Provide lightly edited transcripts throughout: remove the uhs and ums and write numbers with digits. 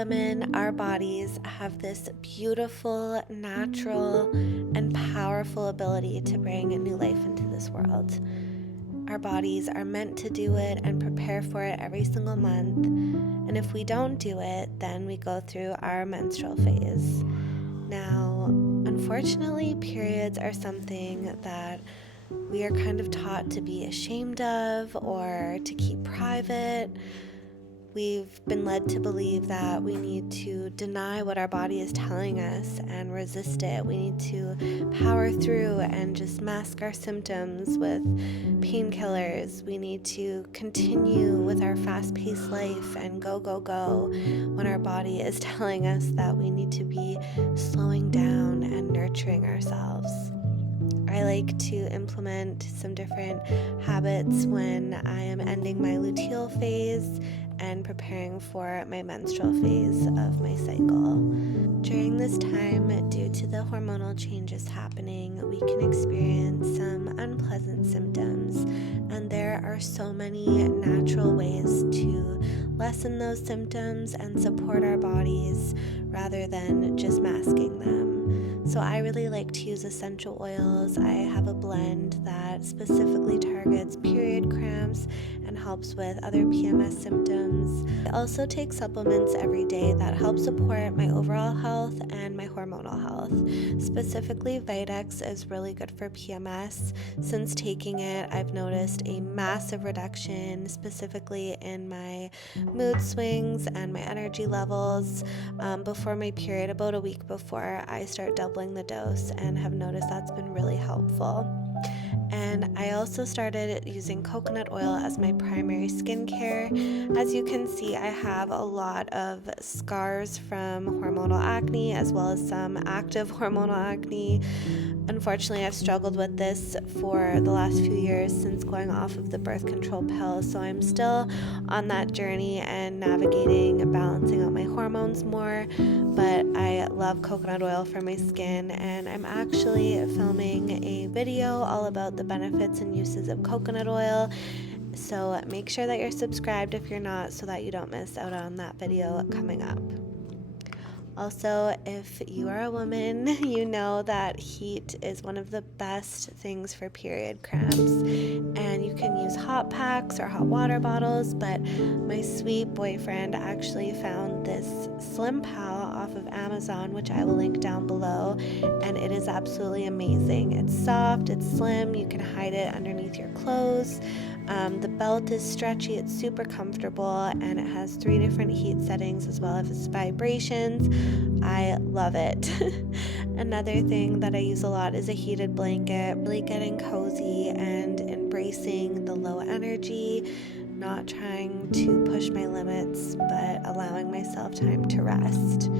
women, our bodies have this beautiful, natural, and powerful ability to bring new life into this world. Our bodies are meant to do it and prepare for it every single month. And if we don't do it, then we go through our menstrual phase. Now, unfortunately, periods are something that we are kind of taught to be ashamed of or to keep private. We've been led to believe that we need to deny what our body is telling us and resist it. We need to power through and just mask our symptoms with painkillers. We need to continue with our fast-paced life and go, go, go when our body is telling us that we need to be slowing down and nurturing ourselves. I like to implement some different habits when I am ending my luteal phase and preparing for my menstrual phase of my cycle. During this time, due to the hormonal changes happening, we can experience some unpleasant symptoms, and there are so many natural ways to lessen those symptoms and support our bodies rather than just masking them. So I really like to use essential oils. I have a blend that specifically targets period cramps and helps with other PMS symptoms. I also take supplements every day that help support my overall health and my hormonal health. Specifically, Vitex is really good for PMS. Since taking it, I've noticed a massive reduction, specifically in my mood swings and my energy levels. Before my period, about a week before, I start doubling the dose and have noticed that's been really helpful. And I also started using coconut oil as my primary skincare. As you can see, I have a lot of scars from hormonal acne as well as some active hormonal acne. Unfortunately, I've struggled with this for the last few years since going off of the birth control pill, so I'm still on that journey and navigating and balancing out my hormones more, but I love coconut oil for my skin, and I'm actually filming a video all about the benefits and uses of coconut oil. So make sure that you're subscribed if you're not, so that you don't miss out on that video coming up. Also, if you are a woman, you know that HIIT is one of the best things for period cramps. And you can use hot packs or hot water bottles, but my sweet boyfriend actually found this Slim Pal off of Amazon, which I will link down below, and it is absolutely amazing. It's soft, it's slim, you can hide it underneath your clothes. The belt is stretchy, it's super comfortable, and it has 3 different heat settings as well as vibrations. I love it. Another thing that I use a lot is a heated blanket, really getting cozy and embracing the low energy, not trying to push my limits, but allowing myself time to rest.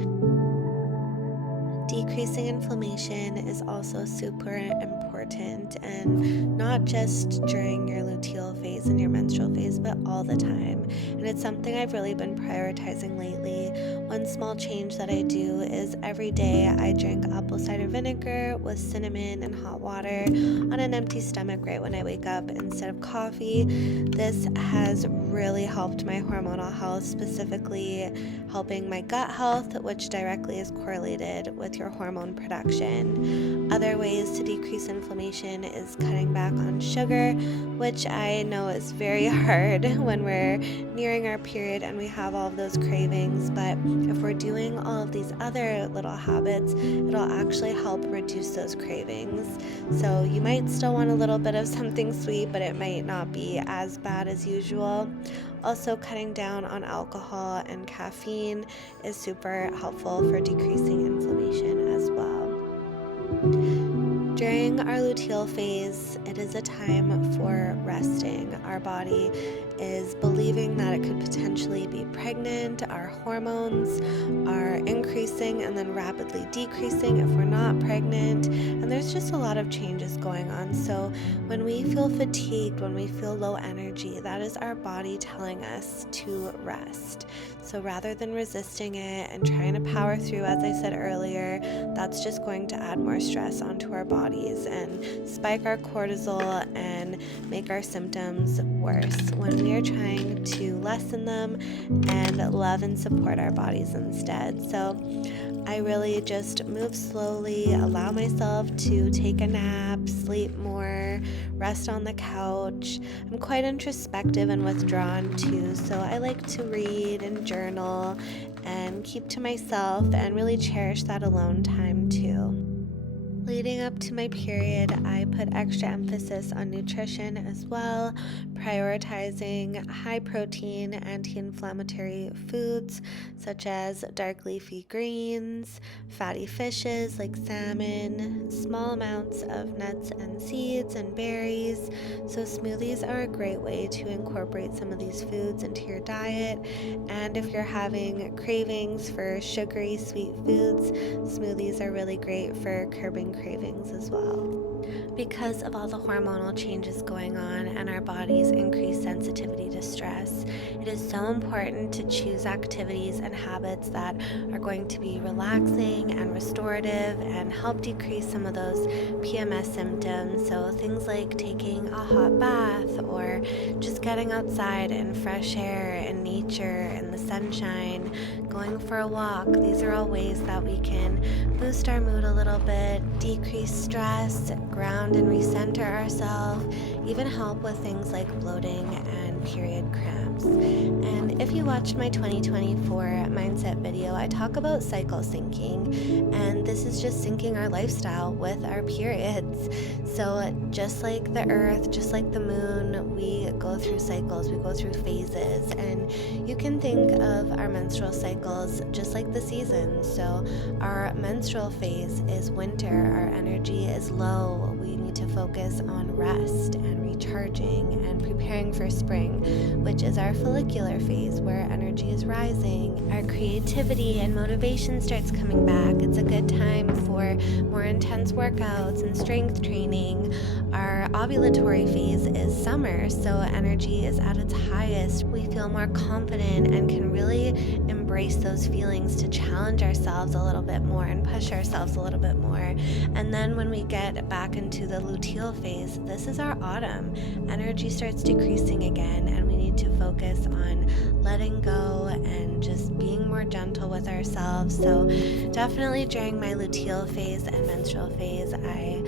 Decreasing inflammation is also super important, and not just during your luteal phase and your menstrual phase, but all the time. And it's something I've really been prioritizing lately. One small change that I do is every day I drink apple cider vinegar with cinnamon and hot water on an empty stomach right when I wake up instead of coffee. This has really helped my hormonal health, specifically helping my gut health, which directly is correlated with your hormone production. Other ways to decrease inflammation is cutting back on sugar, which I know is very hard when we're nearing our period and we have all of those cravings, but if we're doing all of these other little habits, it'll actually help reduce those cravings. So you might still want a little bit of something sweet, but it might not be as bad as usual. Also, cutting down on alcohol and caffeine is super helpful for decreasing inflammation as well. During our luteal phase, it is a time for resting. Our body is believing that it could potentially be pregnant. Our hormones are increasing and then rapidly decreasing if we're not pregnant. And there's just a lot of changes going on. So when we feel fatigued, when we feel low energy, that is our body telling us to rest. So rather than resisting it and trying to power through, as I said earlier, that's just going to add more stress onto our bodies and spike our cortisol and make our symptoms worse when we are trying to lessen them and love and support our bodies instead. So I really just move slowly, allow myself to take a nap, sleep more, rest on the couch. I'm quite introspective and withdrawn too, so I like to read and journal and keep to myself and really cherish that alone time too. Leading up to my period, I put extra emphasis on nutrition as well, prioritizing high protein, anti-inflammatory foods such as dark leafy greens, fatty fishes like salmon, small amounts of nuts and seeds and berries. So smoothies are a great way to incorporate some of these foods into your diet. And if you're having cravings for sugary sweet foods, smoothies are really great for curbing cravings as well. Because of all the hormonal changes going on and our body's increased sensitivity to stress, it is so important to choose activities and habits that are going to be relaxing and restorative and help decrease some of those PMS symptoms. So things like taking a hot bath or just getting outside in fresh air and nature and the sunshine, going for a walk. These are all ways that we can boost our mood a little bit, decrease stress, ground and recenter ourselves, even help with things like bloating and period cramps. And if you watched my 2024 mindset video, I talk about cycle syncing, and this is just syncing our lifestyle with our periods. So just like the earth, just like the moon, we go through cycles, we go through phases, and you can think of our menstrual cycles just like the seasons. So our menstrual phase is winter, our energy is low, we need to focus on rest and recharging and preparing for spring, which is our follicular phase where energy is rising, our creativity and motivation starts coming back. It's a good time for more intense workouts and strength training. Our ovulatory phase is summer, so energy is at its highest. We feel more confident and can really embrace those feelings to challenge ourselves a little bit more and push ourselves a little bit more. And then when we get back into the luteal phase, this is our autumn. Energy starts decreasing again, and we need to focus on letting go and just being more gentle with ourselves. So definitely during my luteal phase and menstrual phase, I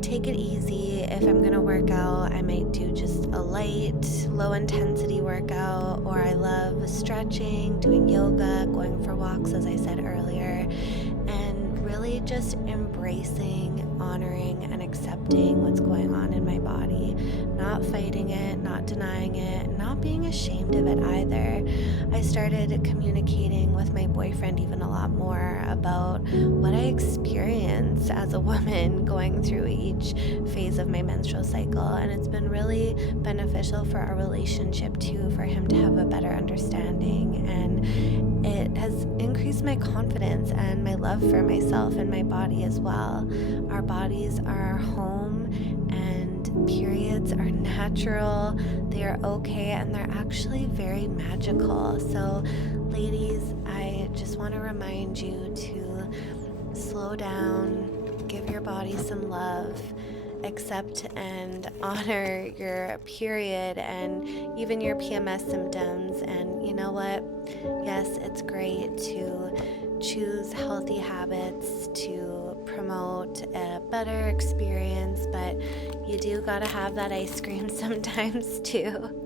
take it easy. If I'm going to work out, I might do just a light, low intensity workout, or I love stretching, doing yoga, going for walks, as I said earlier, and really just embracing, honoring, and accepting what's going on in my body, not fighting it, not denying it, not being ashamed of it either. I started communicating with my boyfriend even a lot more about what I experienced as a woman going through each phase of my menstrual cycle, and it's been really beneficial for our relationship too, for him to have a better understanding, and it has increased my confidence and my love for myself and my body as well. Our bodies are our home, and periods are natural, they are okay, and they're actually very magical. So ladies, I just want to remind you to slow down, give your body some love, accept and honor your period and even your PMS symptoms. And you know what? Yes, it's great to choose healthy habits to promote a better experience, but you do gotta have that ice cream sometimes too.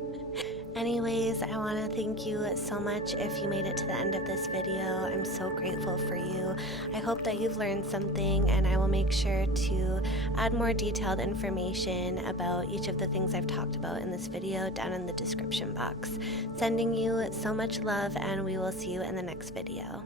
Anyways, I want to thank you so much if you made it to the end of this video. I'm so grateful for you. I hope that you've learned something, and I will make sure to add more detailed information about each of the things I've talked about in this video down in the description box. Sending you so much love, and we will see you in the next video.